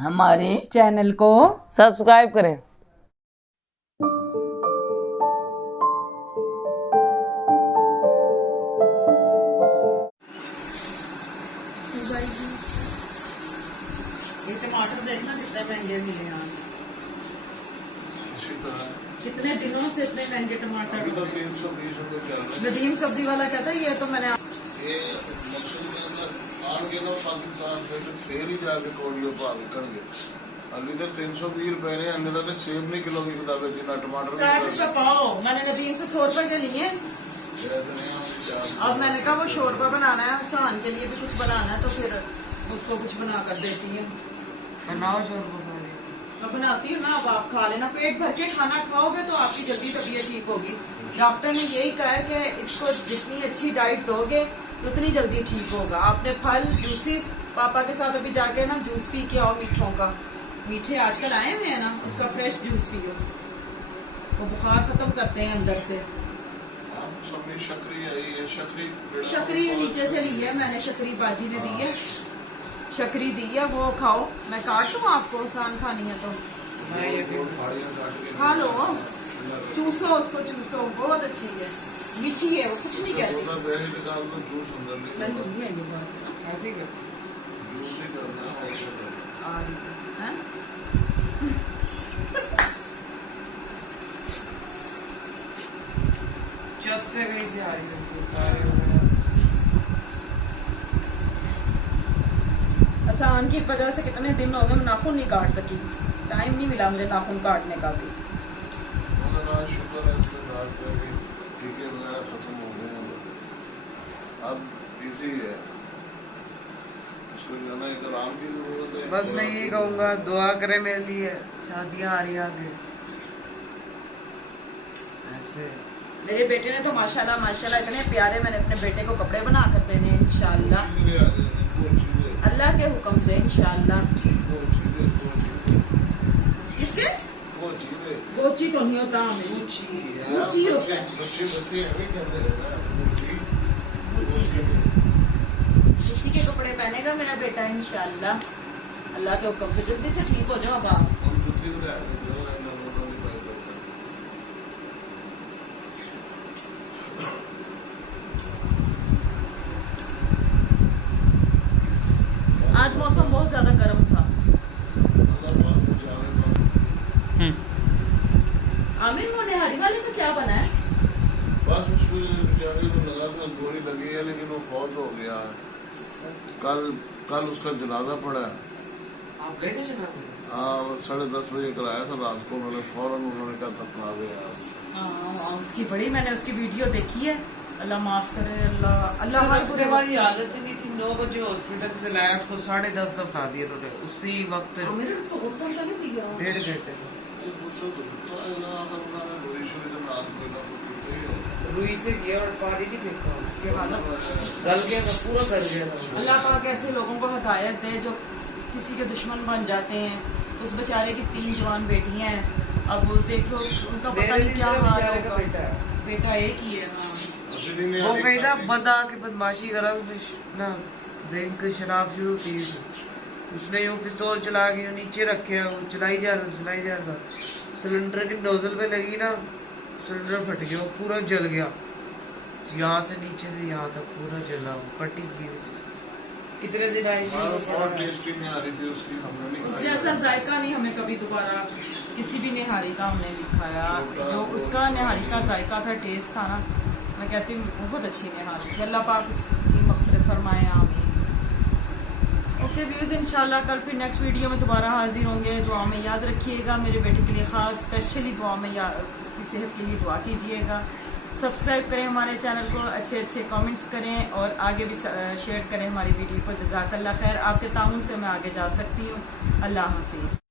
हमारे चैनल को सब्सक्राइब करें। ये टमाटर देखना कितने महंगे मिले आज। कितने दिनों से इतने महंगे टमाटर। अभी तो 320 रुपए चल रहे हैं। नदीम सब्जी वाला कहता है ये तो मैंने ये मकसद आन के ना पाकिस्तान फिर ही जाके कोड़ियों पा विकणगे। अली तो 320 रुपए ने अन्य तो सेब नहीं किलो की किताबें जितना टमाटर 60 रुपए पाओ। मैंने नदीम से 100 रुपए के लिए। अब मैंने कहा वो शोरबा बनाना है, हसान के लिए भी कुछ बनाना है, तो फिर उसको कुछ बना कर देती है। बनाओ शोरबा। मैं बनाती हूँ ना, अब आप खा लेना। पेट भर के खाना खाओगे तो आपकी जल्दी तबीयत ठीक होगी। डॉक्टर ने यही कहा है कि इसको जितनी अच्छी डाइट दोगे उतनी जल्दी ठीक होगा। आपने फल जूसेस, पापा के साथ अभी जाके ना जूस पी के आओ मीठों का। मीठे आजकल आए हुए हैं ना, उसका फ्रेश जूस पियो, वो बुखार खत्म करते हैं अंदर से। शकरी नीचे से ली है मैंने, शकरी बाजी ने दी है, शकरी दी है, वो खाओ। मैं काट दूँ आपको, आसान खानी है तो खा लो। चूसो उसको, चूसो, बहुत अच्छी है, मीठी है, वो कुछ नहीं कहती। स्मेल नहीं है ये बात से ना, ऐसे ही करती है। छत से गई थी आ रही आसान की वजह से कितने दिन हो गए मैं नाखून नहीं काट सकी। टाइम नहीं मिला मुझे नाखून काटने का भी। शुक्र है टीके वगैरह खत्म हो गए हैं, अब इजी है, उसको जाना एक आराम की जरूरत है। बस मैं यही कहूँगा, दुआ करें मेरे लिए, शादियाँ आ रही आगे ऐसे। मेरे बेटे ने तो माशाल्लाह माशाल्लाह इतने प्यारे, मैंने अपने बेटे को कपड़े बना कर देने इंशाल्लाह, अल्लाह के हुक्म से इंशाल्लाह। किसके? गोची तो नहीं होता हमें, गुची होता है। गुची के कपड़े पहनेगा मेरा बेटा इंशाल्लाह, अल्लाह के हुक्म से। जल्दी से ठीक हो जाओ अब आप। आज मौसम बहुत ज्यादा गर्म था। आमिर वो निहारी वाले का क्या बना है? बस उसको बेचारे को लगा था गोली लगी है, लेकिन वो फौत हो गया है। कल उसका जनाजा पड़ा है। आप गए थे जनाजे? हाँ, 10:30 बजे कराया था रात को, उन्होंने फौरन कहा दफना दे यार। हाँ, उसकी बड़ी, मैंने उसकी वीडियो देखी है। अल्लाह माफ करे, अल्लाह हर बुरे वाली हालत ही नहीं थी। 9 बजे हॉस्पिटल से लाया, उसको 10:30 दफना दिया उन्होंने उसी वक्त। आमिर उसको गुस्सा तो नहीं दिया? 1.5 घंटे रुई से किया और पानी नहीं फेंका, उसके हालत गल गया था, पूरा गल गया था। अल्लाह पाक ऐसे लोगों को हिदायत दे जो किसी के दुश्मन बन जाते हैं। उस बेचारे की 3 जवान बेटियां हैं, अब वो देख लो उनका पता नहीं क्या हाल होगा। बेटा एक ही है। वो कहीं ना बंदा के बदमाशी करा ना, ड्रिंक शराब शुरू की, उसने यूं पिस्तौल चला के नीचे रखे, वो चलाई जा रहा। सिलेंडर की नोजल पे लगी ना, सिलेंडर फट गया, वो पूरा जल गया, यहाँ से नीचे से यहाँ तक पूरा जला, पट्टी की हुई। कितने दिन आई थी? उस जैसा जायका नहीं हमें कभी दोबारा किसी भी निहारी का हमने लिखाया। जो उसका निहारी का जायका था, टेस्ट था ना, मैं कहती हूँ बहुत अच्छी निहारी थी। अल्लाह पाक उसकी मग़फ़िरत फरमाए, आमीन। ओके व्यूज़, इंशाल्लाह कल फिर नेक्स्ट वीडियो में दोबारा हाजिर होंगे। दुआ में याद रखिएगा, मेरे बेटे के लिए ख़ास स्पेशली दुआ में उसकी सेहत के लिए दुआ कीजिएगा। सब्सक्राइब करें हमारे चैनल को, अच्छे कमेंट्स करें और आगे भी शेयर करें हमारी वीडियो को। जज़ाकल्लाह खैर, आपके ताउन से मैं आगे जा सकती हूँ। अल्लाह हाफिज़।